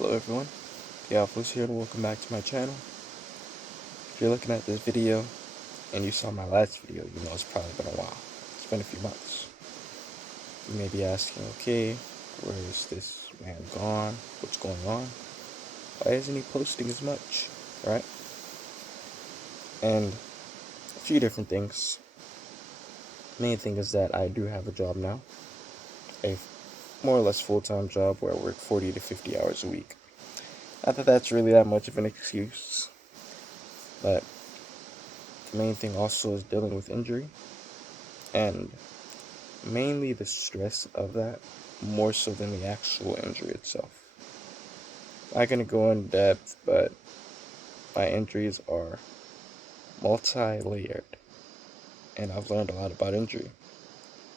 Hello everyone, the Alphas here and welcome back to my channel. If you're looking at this video and you saw my last video, you know it's probably been a while. It's been a few months. You may be asking, okay, where is this man gone? What's going on? Why isn't he posting as much, right? And a few different things. Main thing is that I do have a job now. A more or less full-time job where I work 40 to 50 hours a week. Not that that's really that much of an excuse, but the main thing also is dealing with injury, and mainly the stress of that, more so than the actual injury itself. I'm not going to go in depth, but my injuries are multi-layered, and I've learned a lot about injury.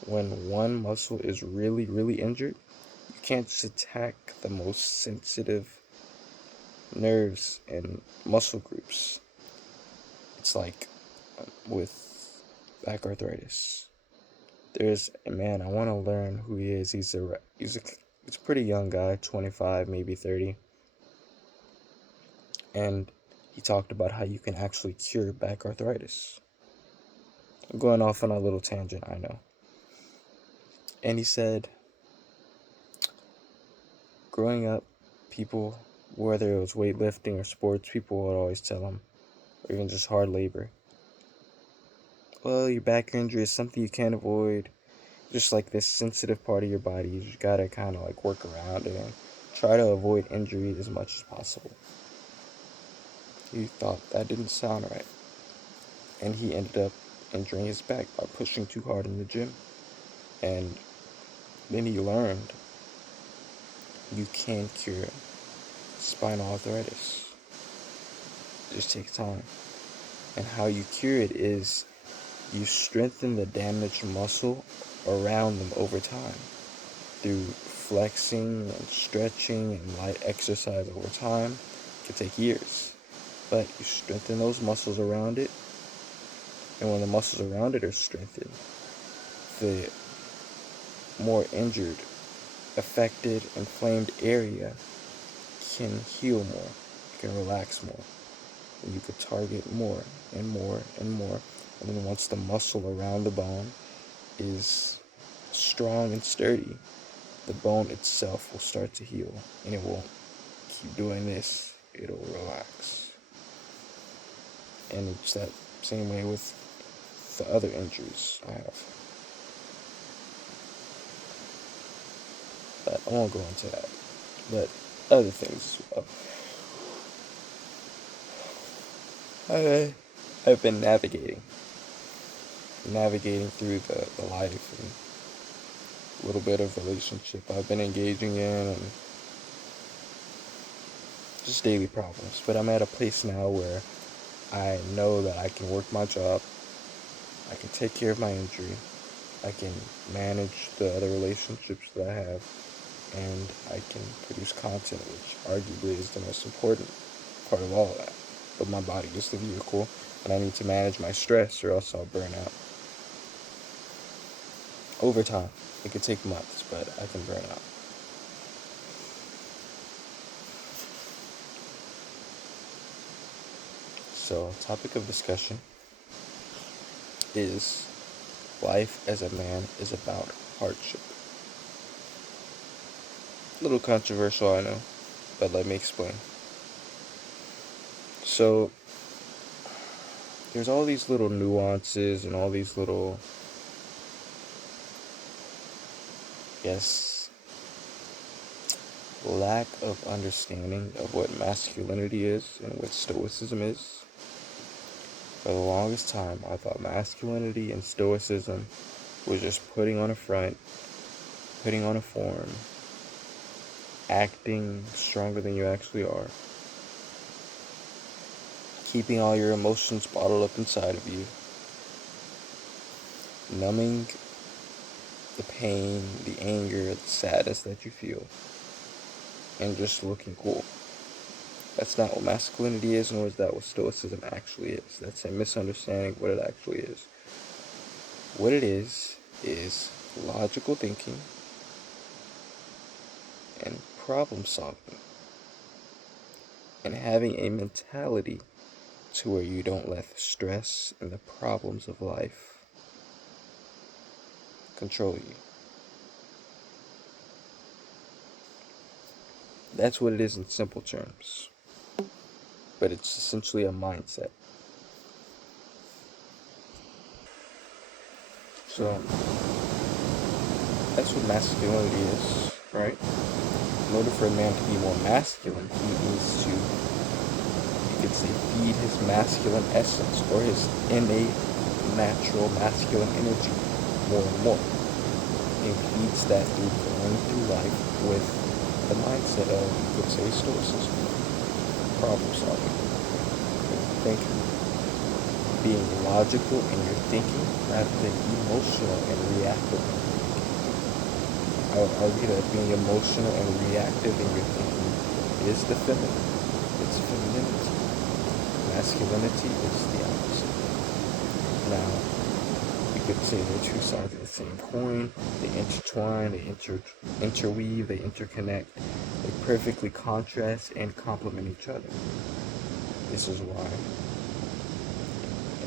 When one muscle is really, really injured, you can't just attack the most sensitive nerves and muscle groups. It's like with back arthritis. There's a man, I want to learn who he is. He's a pretty young guy, 25, maybe 30. And he talked about how you can actually cure back arthritis. I'm going off on a little tangent, I know. And he said, growing up, people, whether it was weightlifting or sports, people would always tell him, or even just hard labor, well, your back injury is something you can't avoid. Just like this sensitive part of your body, you just gotta kind of like work around it and try to avoid injury as much as possible. He thought that didn't sound right, and he ended up injuring his back by pushing too hard in the gym. And then he learned you can cure spinal arthritis. It just takes time. And how you cure it is you strengthen the damaged muscle around them over time through flexing and stretching and light exercise over time. It can take years, but you strengthen those muscles around it, and when the muscles around it are strengthened, the more injured, affected, inflamed area can heal more, can relax more, and you could target more and more and more. And then once the muscle around the bone is strong and sturdy, the bone itself will start to heal, and it won't keep doing this, it'll relax. And it's that same way with the other injuries I have. But I won't go into that. But other things as well. I've been navigating through the life and a little bit of relationship I've been engaging in, and just daily problems. But I'm at a place now where I know that I can work my job, I can take care of my injury, I can manage the other relationships that I have, and I can produce content, which arguably is the most important part of all of that. But my body is the vehicle, and I need to manage my stress or else I'll burn out. Over time. It could take months, but I can burn out. So, topic of discussion is life as a man is about hardship. A little controversial, I know, but let me explain. So, there's all these little nuances and all these little, lack of understanding of what masculinity is and what stoicism is. For the longest time, I thought masculinity and stoicism was just putting on a front, putting on a form, acting stronger than you actually are, keeping all your emotions bottled up inside of you, numbing the pain, the anger, the sadness that you feel, and just looking cool. That's not what masculinity is, nor is that what stoicism actually is. That's a misunderstanding of what it actually is. What it is logical thinking and problem solving. and having a mentality to where you don't let the stress and the problems of life control you. That's what it is in simple terms. But it's essentially a mindset. So, that's what masculinity is, right? In order for a man to be more masculine, he needs to, you could say, feed his masculine essence or his innate natural masculine energy more and more. And feeds that through going through life with the mindset of, you could say, stoicism, problem solving, thinking, being logical in your thinking rather than emotional and reactive. I would argue that being emotional and reactive in your thinking is the feminine. It's femininity. Masculinity is the opposite. Now, you could say they're two sides of the same coin. They intertwine, they interweave, they interconnect. They perfectly contrast and complement each other. This is why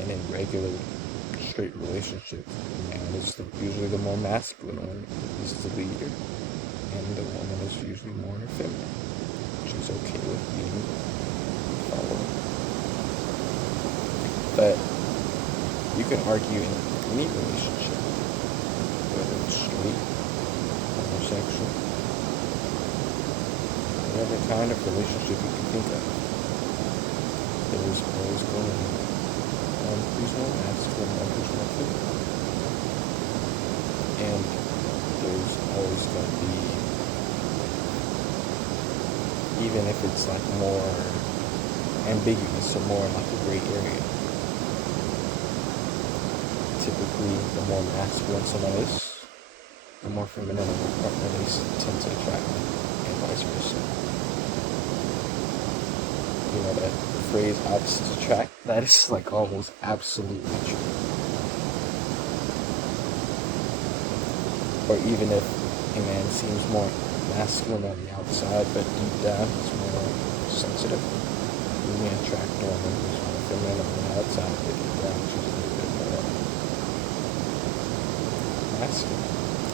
in a regular straight relationship, the man is usually the more masculine one. He's the leader, and the woman is usually more feminine. She's okay with being followed. But you can argue in any relationship, whether it's straight, homosexual, whatever kind of relationship you can think of, there's always going to be one who's more masculine, one who's more feminine. And there's always going to be, even if it's like more ambiguous or more like a gray area, typically the more masculine someone is, the more feminine partner they tend to attract, and vice versa. You know that phrase opposites attract? That is like almost absolutely true. Or even if a man seems more masculine on the outside, but deep down he's more sensitive, you may attract a woman who's more feminine on the outside, but deep down she's a little bit more masculine.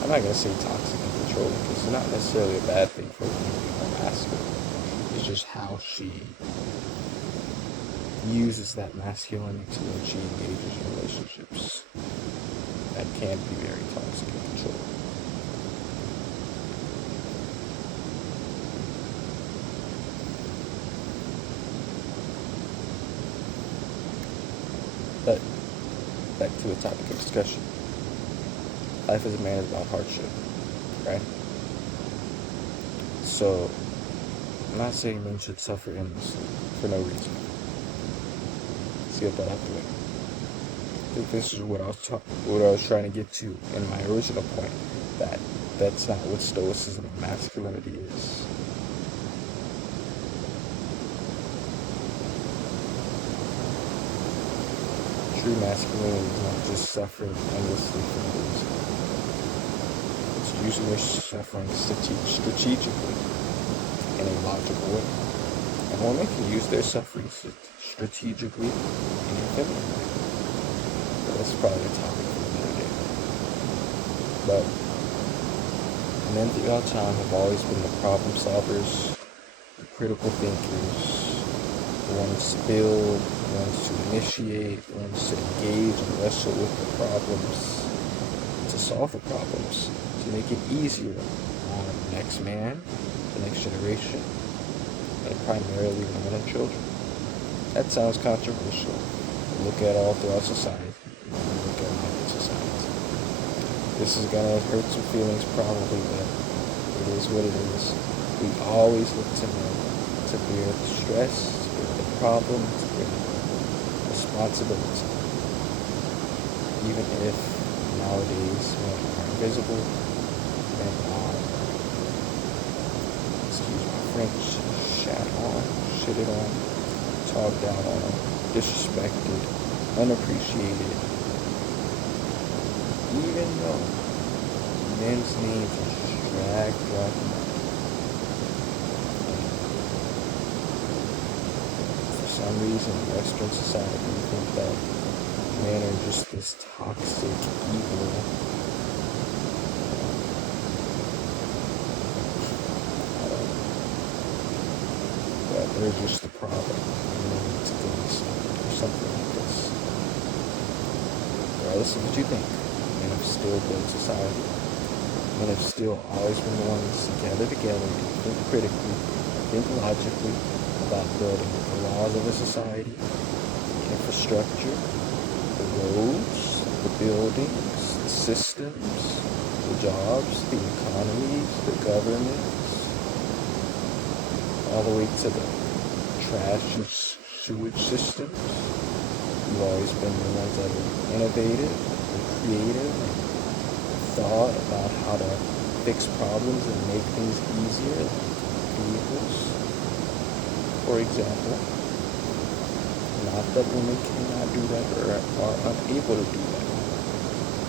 I'm not going to say toxic and controlling, because it's not necessarily a bad thing for a woman to be more masculine. It's just how she uses that masculinity when she engages in relationships that can be very toxic and controlling. But back to the topic of discussion. Life as a man is about hardship, right? So, I'm not saying men should suffer endlessly for no reason. Let's get that out the way. I think this is what I was trying to get to in my original point, that that's not what stoicism and masculinity is. True masculinity is not just suffering endlessly for no reason. It's using your suffering strategically in a logical way. And women can use their suffering strategically in a feminine way. But that's probably a topic for another day. But men throughout time have always been the problem solvers, the critical thinkers, the ones to build, the ones to initiate, the ones to engage and wrestle with the problems, to solve the problems, to make it easier on the next man, the next generation, and primarily women and children. That sounds controversial. Look at all throughout society. Look at modern society. This is gonna hurt some feelings probably, but it is what it is. We always look to men to bear the stress, to bear the problem, to bear the responsibility. Even if nowadays men are invisible, men are, excuse my French, shitted on, talked down on, disrespected, unappreciated. Even though men's names are just dragged throughout the night. some reason in Western society we think that men are just this toxic, evil, that they're just the problem and they need to be stopped or something like this. Regardless of what you think, men have still built society. Men have still always been the ones to gather together and think critically, think logically about building the laws of a society, the infrastructure, the roads, the buildings, the systems, the jobs, the economies, the governments, all the way to the trash and sewage systems. You've always been the ones that are innovative and creative and thought about how to fix problems and make things easier, like vehicles, for example. Not that women cannot do that or are unable to do that,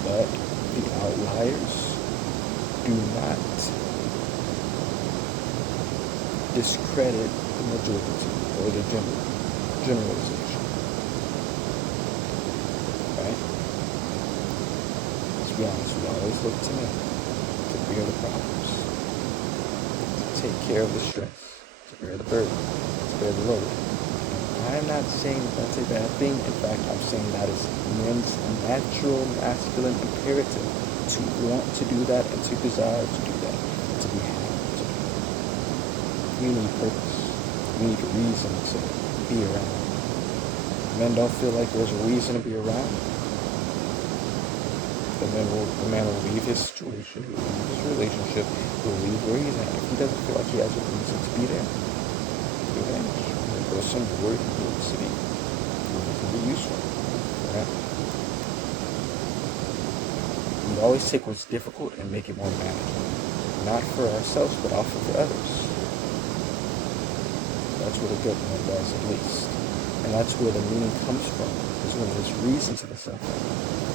but the outliers do not discredit the majority or the generalization. Right? Let's be honest, we always look to men to bear the problems, to take care of the stress, to bear the burden, to bear the load. I'm not saying that's a bad thing. In fact, I'm saying that is men's natural masculine imperative to want to do that and to desire to do that and to be happy to do that. We need purpose. We need a reason to be around. Men don't feel like there's a reason to be around. The man will leave his situation, he'll leave his relationship, he'll leave where he's at. If he doesn't feel like he has a reason to be there, he'll vanish. He'll go somewhere he needs to be. He needs to be useful. Right? We always take what's difficult and make it more manageable. Not for ourselves, but also for others. That's what a good man does, at least. And that's where the meaning comes from, is when there's reason to the suffering,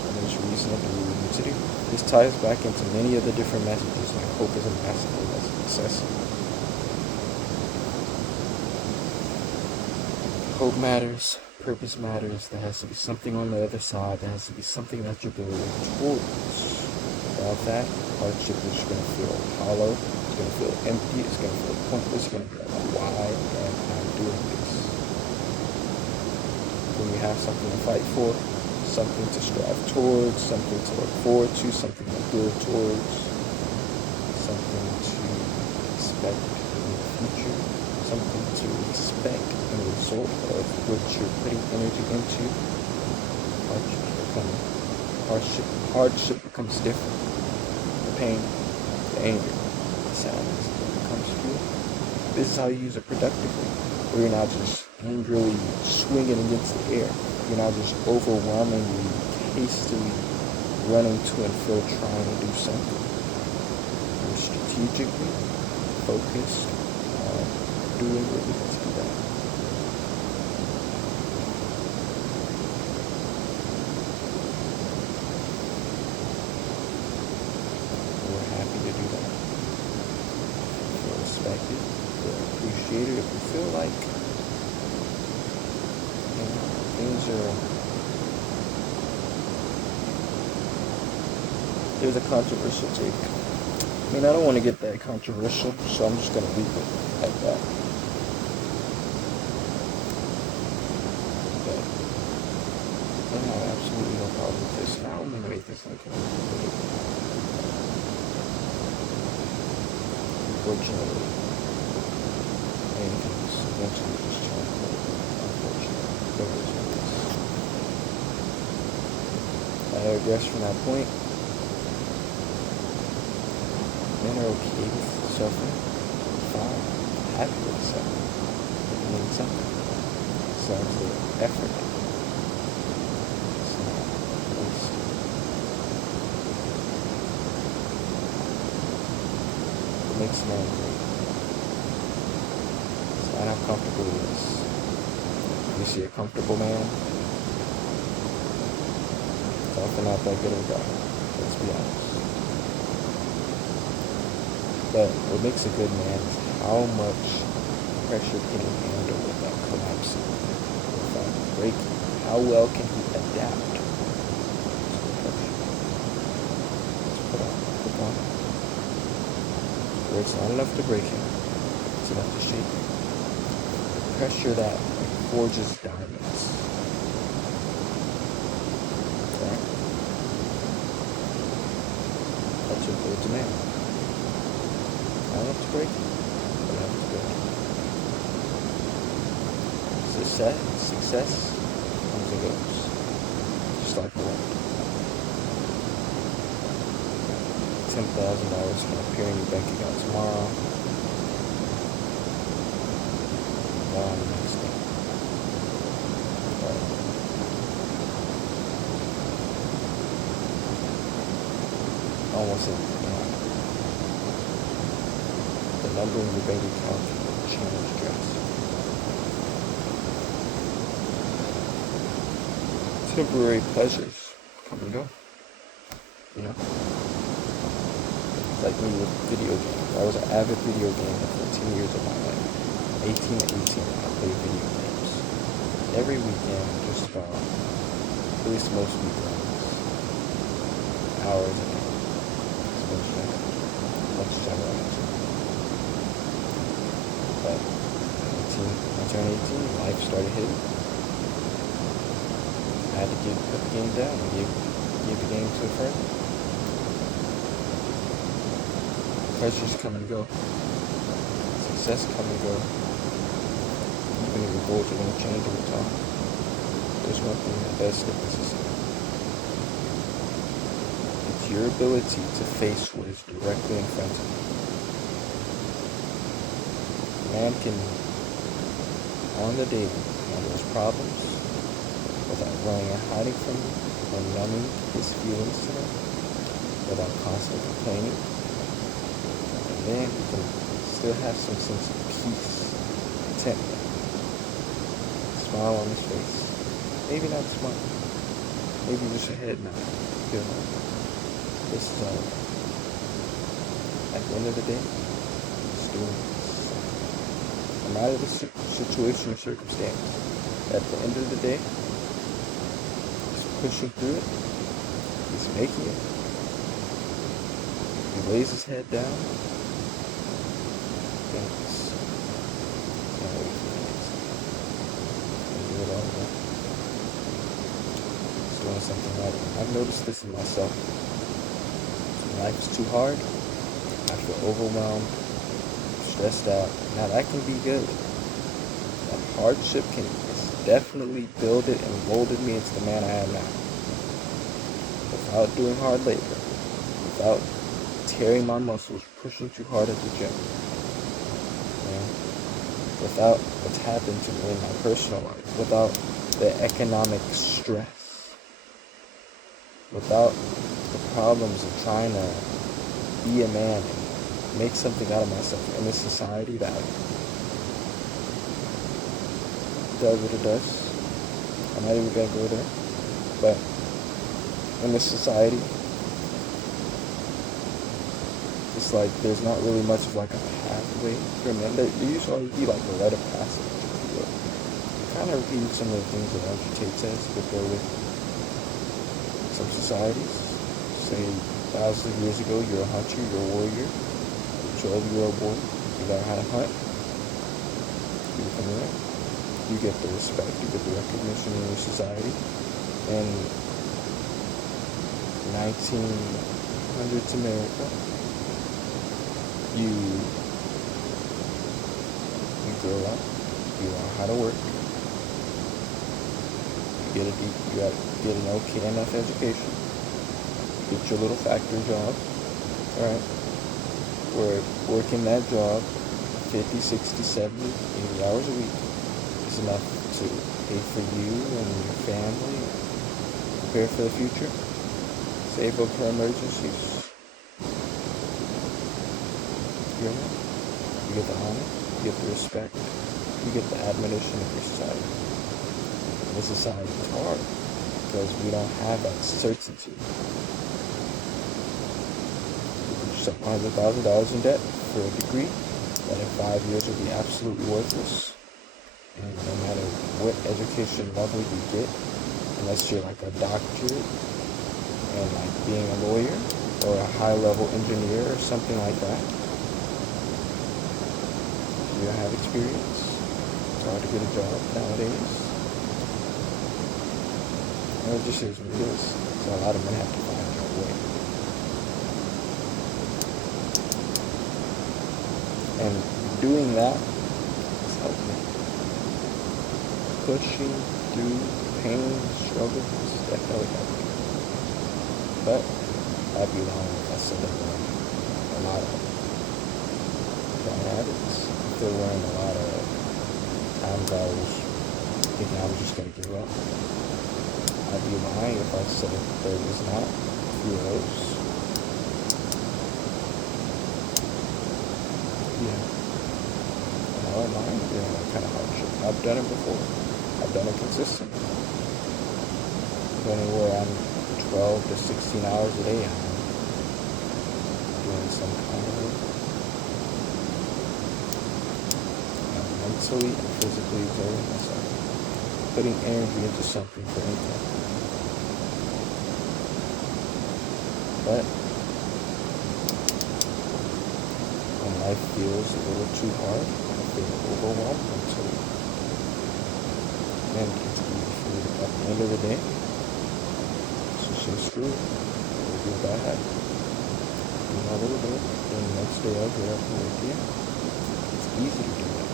and there's reason to do what we need to do. This ties back into many of the different messages, like hope is a massive as a necessity. Hope matters, purpose matters, there has to be something on the other side, there has to be something that you're building towards. Without that, hardship is just going to feel hollow, it's going to feel empty, it's going to feel pointless, you're going to be like, why am I doing this? When you have something to fight for, something to strive towards, something to look forward to, something to build towards, something to expect in the future, something to expect in the result of what you're putting energy into, hardship becomes different. The pain, the anger, the sadness becomes fuel. This is how you use it productively, where you're not just angrily swinging against the air. You're not just overwhelmingly, hastily running to and fro trying to do something. You're strategically focused on doing what needs to be done. We're happy to do that. Feel respected, feel appreciated. If you feel like things are, there's a controversial take. I mean, I don't want to get that controversial, so I'm just going to leave it at that. But I have absolutely no problem with this, and I don't mean to make this like a unfortunately, anything's eventually just trying to unfortunately. I digress from that point. Men are okay with suffering, fine, happy with suffering. It means something. It's not the effort. It's not waste. What makes man great? It's not how comfortable he is. You see a comfortable man, it's often not that good of a guy. Let's be honest. But what makes a good man is how much pressure can he handle without collapsing. break him? How well can he adapt to pressure? Put on where it's not enough to break him, it's enough to shape him. Pressure that forges diamonds. Okay? That's what builds a man. Not enough to break him, but enough to build him. Success comes and goes, just like the wind. $10,000 can appear in your bank account tomorrow. On the next day. Right. Almost everything. The number in your bank account will change drastically. Temporary pleasures come and go. You know? It's like me with video games. I was an avid video gamer for 10 years of my life. 18 to 18, I played video games. Every weekend, just about, at least most weekends, hours a day. Much as I wanted to. But when I turned 18, life started hitting. I had to put the game down and give the game to a friend. Pressures come and go. Success come and go. Even if your goals are going to change over time. There's one thing that does stick the system. It's your ability to face what is directly in front of you. Man can, on the daily, handle his problems without running or hiding from them or numbing his feelings to them, without constantly complaining. And then he can still have some sense of peace, contentment, smile on his face. Maybe not smile. Maybe just a head nod. You know, this is all. At the end of the day, it's doing something. No matter the situation or circumstance, at the end of the day, he's pushing through it. He's making it. He lays his head down. Thinks. Can't wait for the next day. Do it all again. He's doing something right. I've noticed this in myself. When life is too hard, I feel overwhelmed, stressed out. Now that can be good. That hardship can definitely build it and molded me into the man I am now. Without doing hard labor, without tearing my muscles, pushing too hard at the gym, without what's happened to me in my personal life, without the economic stress, without the problems of trying to be a man and make something out of myself in this society that does what it does. I'm not even gonna go there, but in this society, it's like there's not really much of like a pathway for men. There used to always be like a rite of passage, if you will. Kind of repeating some of the things that Andrew Tate says, but go with some societies. Say thousands of years ago, you're a hunter, you're a warrior. 12-year-old boy, you learn how to hunt. You become a man. You get the respect, you get the recognition in your society. In 1900s America, you grow up, you learn how to work, you get an okay enough education, get your little factory job, alright, working that job 50, 60, 70, 80 hours a week is enough to pay for you and your family, prepare for the future, save up for emergencies. You know? You get the honor, you get the respect, you get the admonition of your society. And this society is hard because we don't have that certainty. You put yourself $100,000 in debt for a degree that in 5 years will be absolutely worthless. And no matter what education level you get, unless you're like a doctorate and like being a lawyer or a high level engineer or something like that, if you don't have experience, it's hard to get a job nowadays. And it just is what it is. So a lot of men have to find their way. And doing that is helping. Pushing through pain, struggle is definitely helping. But I'd be lying if I said I've learned a lot of bad habits. I'm still learning a lot of times I was thinking I was just going to give up. I'd be lying if I said there was not a few of those. Yeah. And I don't mind doing that kind of hardship. I've done it before. I've done it consistently. Anywhere I'm 12 to 16 hours a day, I'm doing some kind of work. I'm mentally and physically exerting myself, putting energy into something for income. But when life feels a little too hard, I feel overwhelmed mentally. And it's easy for me to, at the end of the day, just say screw it. It'll be a bad habit. Do my little bit, then the next day I'll get up and work again. It's easy to do that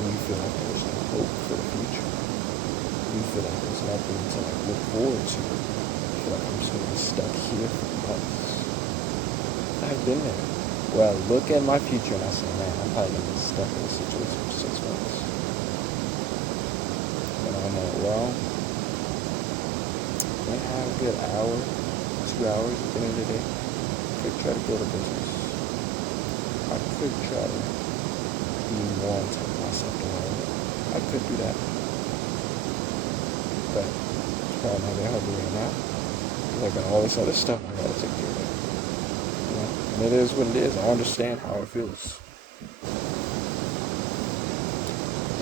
when you feel like there's no hope for the future. You feel like there's nothing to like look forward to. I feel like I'm just gonna be stuck here for months. I've been there. Well, I look at my future and I say, man, I'm probably gonna be stuck in this situation for 6 months. And I'm like, well, I have a good hour, 2 hours at the end of the day. I could try to build a business. I could try to be more on top of myself tomorrow. I could do that. But it's probably not gonna help me right now. Because I got all this other stuff I gotta take care of. You know? And it is what it is. I understand how it feels.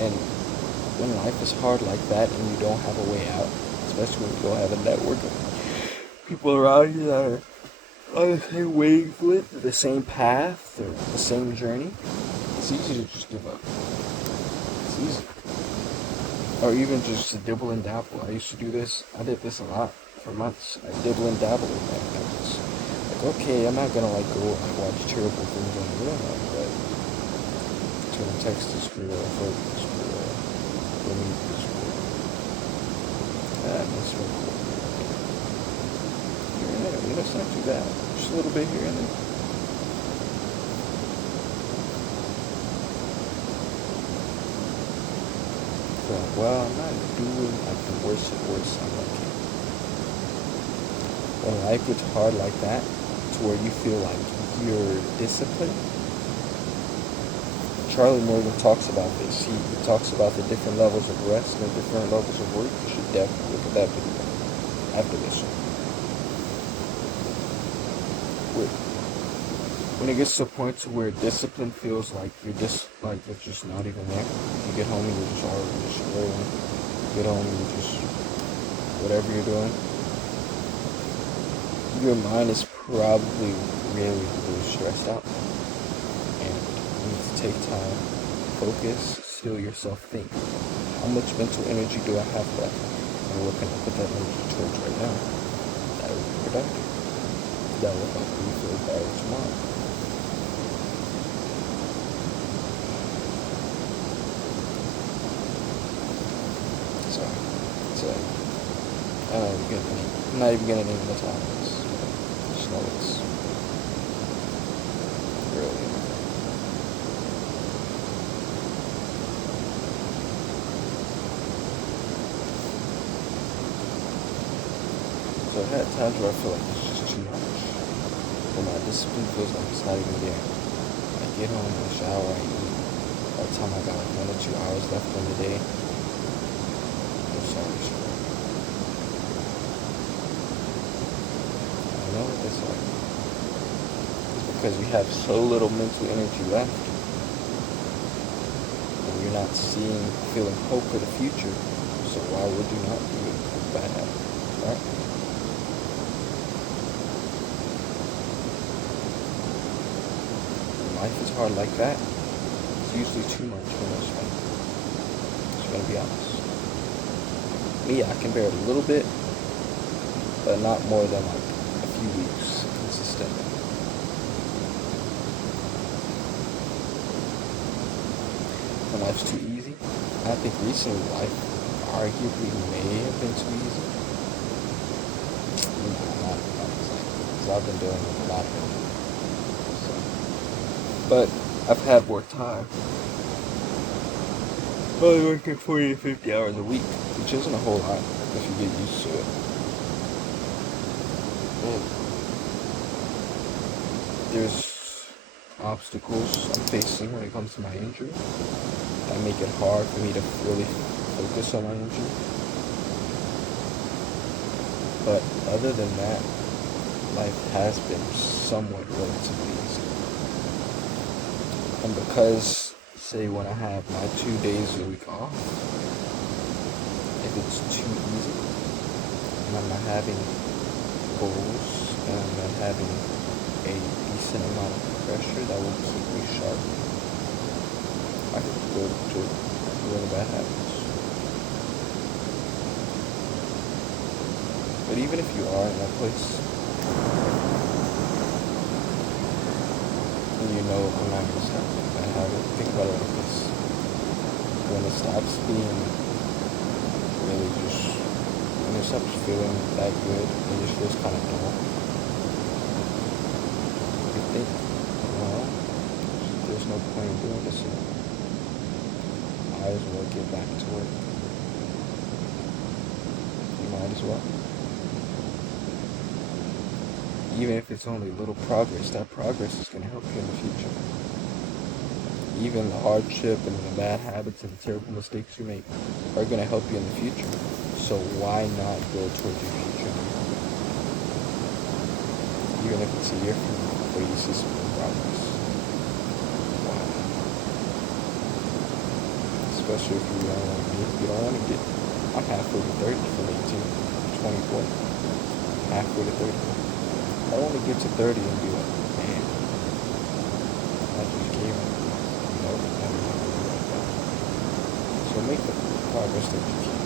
And when life is hard like that and you don't have a way out, especially when you don't have a network of people around you that are on the same wavelength, the same path, or the same journey, it's easy to just give up. It's easy. Or even just to dibble and dabble. I used to do this. I did this a lot for months. I dibble and dabble with that. I was like, okay, I'm not gonna like go and watch terrible things on the internet, but turn text to screw or photo to screw or meet to screw. That makes me cool. Here and there, it's not too bad. Just a little bit here and there. Well, I'm not doing like the worst of worst. I'm like, when life gets hard like that, to where you feel like you're disciplined. Charlie Morgan talks about this. He talks about the different levels of rest and the different levels of work. You should definitely look at that video after this one. When it gets to a point to where discipline feels like it's just not even there. You get home and you're just already just scrolling. You get home and you just whatever you're doing. Your mind is probably really, really stressed out. And you need to take time, focus, still yourself, think. How much mental energy do I have left? And what can I put that energy towards right now? That would be productive. That will help me feel better tomorrow. I'm not even gonna name the topics. Just know it's really annoying. So I've had times where I feel like it's just too much. But my discipline feels like it's not even there. I get home, I shower, I eat. By the time I got like 1 or 2 hours left in the day, I'm sorry. I know what that's like. It's because you have so little mental energy left. And you're not feeling hope for the future. So why would you not do it? Bad habit, right? When life is hard like that, it's usually too much for most people. Just gonna be honest. Me, I can bear it a little bit, but not more than like a few weeks consistently. When life's too easy, I think recently life arguably may have been too easy. Not exactly, because I've been dealing with a lot of it. So, but I've had more time. Only working 40 to 50 hours a week, which isn't a whole lot if you get used to it. Well, there's obstacles I'm facing when it comes to my injury that make it hard for me to really focus on my injury. But other than that, life has been somewhat relatively easy. And because, say, when I have my 2 days a week off, if it's too easy, and I'm not having goals, and I'm not having a decent amount of pressure that will keep me sharp, I could go to really bad habits. But even if you are in that place, and you know I'm not going to stop a bad habit, think about it like this. When it stops being really just, when it stops feeling that good, and it just feels kind of dull, you think, well, there's no point in doing this anymore. Might as well get back to work. You might as well. Even if it's only little progress, that progress is going to help you in the future. Even the hardship and the bad habits and the terrible mistakes you make are going to help you in the future. So why not build towards your future? Even if it's a year from now, where you see some progress. Why not? Especially if you don't want to you don't want to get, I'm halfway to 30 from 18 to 24. Halfway to 30. I don't want to get to 30 and be like, man, I just gave up. No, never want to be like that. So make the progress that you can.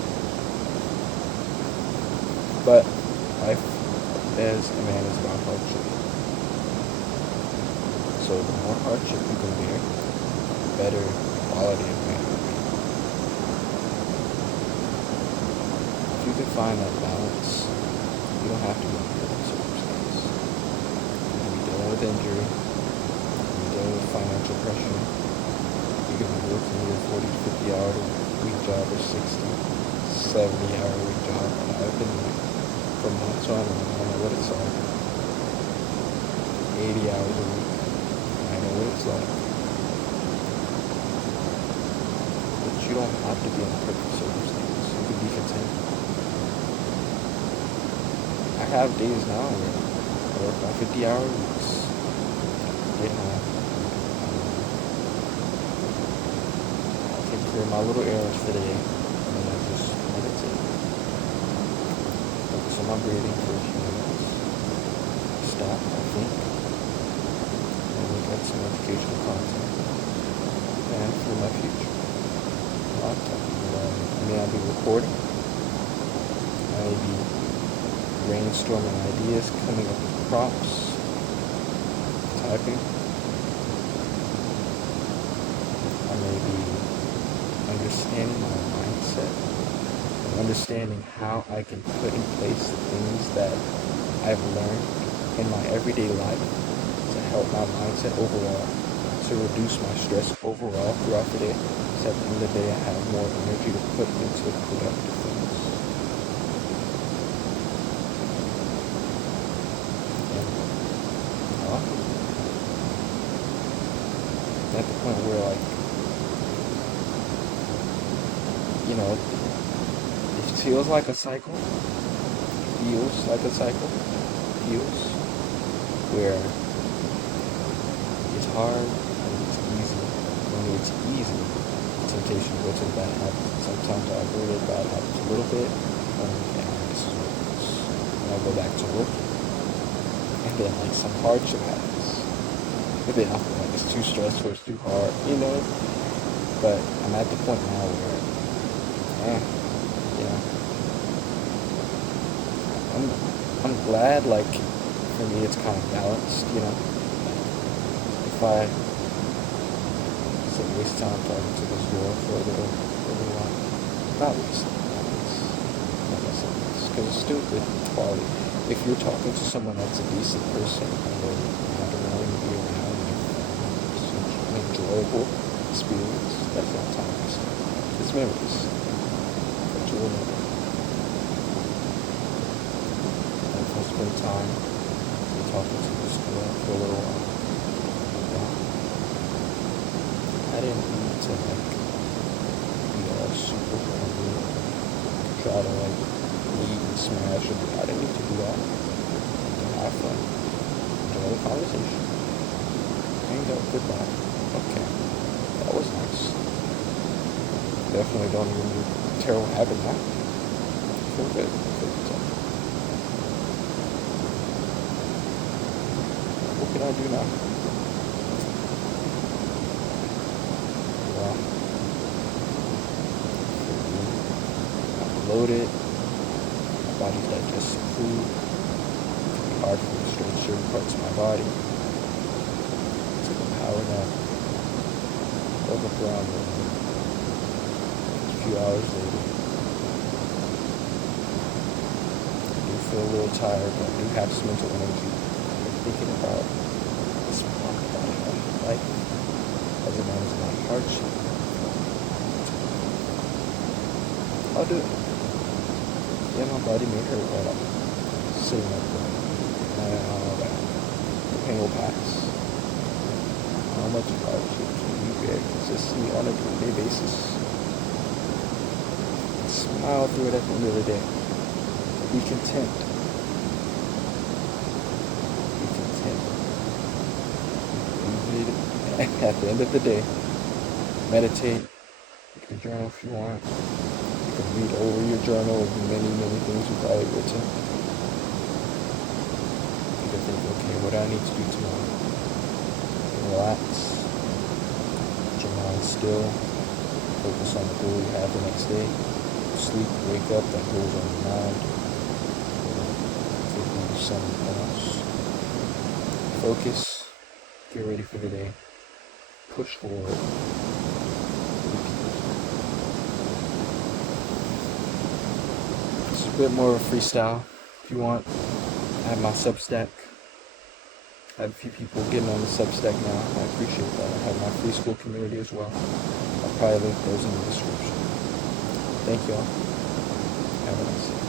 But life as a man is about hardship. So the more hardship you can bear, the better quality of man will be. If you can find that balance, you don't have to be in perfect circumstance. You can be dealing with injury, you can be dealing with financial pressure, you can be working your 40 to 50 hour a week job or 60, 70 hour a week job. And I've been there for months on and I know what it's like. 80 hours a week, I know what it's like. But you don't have to be in a perfect circumstance. You can be content. I have days now where I work on 50-hour weeks, get home, I take care of my little errands for the day, and then I just meditate. Focus on my breathing for a few minutes, stop, I think, and look at some educational content, and for my future. I may not be recording, I may be brainstorming ideas, coming up with prompts, typing. I may be understanding my mindset, understanding how I can put in place the things that I've learned in my everyday life to help my mindset overall, to reduce my stress overall throughout the day, so at the end of the day I have more energy to put into productive things. At the point where, like, you know, it feels like a cycle, where it's hard and it's easy. When it's easy, the temptation to go to the bad habits. Sometimes I avoid the bad habits a little bit, and this is what it is. And I go back to working, and then like some hardship happens. But then I feel like it's too stressful, it's too hard, you know. But I'm at the point now where, you know, I'm I'm glad. Like for me, it's kind of balanced, you know. If I waste time talking to this girl for a little while, not waste time, because it's still good quality. If you're talking to someone that's a decent person and they're willing to be around, it's an enjoyable experience. That's not time wasted. It's memories that you remember. And if I spend time talking to this girl for a little while, I didn't need to like be all super friendly, try to like meet and smash, I didn't need to do that. To have fun, enjoy the conversation, hang out, goodbye. Okay, that was nice. Definitely don't even do a terrible habit now. Feel good. What can I do now? Well, I'm loaded. My body digests food. It can be hard for me to stretch certain parts of my body. Took a power nap. Woke up around a few hours later. I do feel a little tired, but I do have some mental energy. I'm thinking about this part about life as a man is about hardship. I'll do it. Yeah, my body may hurt while I'm sitting up there. And all that. The pain will pass. How much hardship can you bear consistently on a day-to-day basis? Smile through it at the end of the day. Be content. Be content. At the end of the day, meditate. You can journal if you want. You can read over your journal of many, many things you've already written. You can think, okay, what do I need to do tomorrow? Relax. Let your mind still. Focus on the goal you have the next day. Sleep, wake up, that goes on your mind. Think of something else. Focus. Get ready for the day. Push forward. It's a bit more of a freestyle. If you want, I have my Substack. I have a few people getting on the Substack now. I appreciate that. I have my free school community as well. I'll probably link those in the description. Thank y'all. Have a nice day.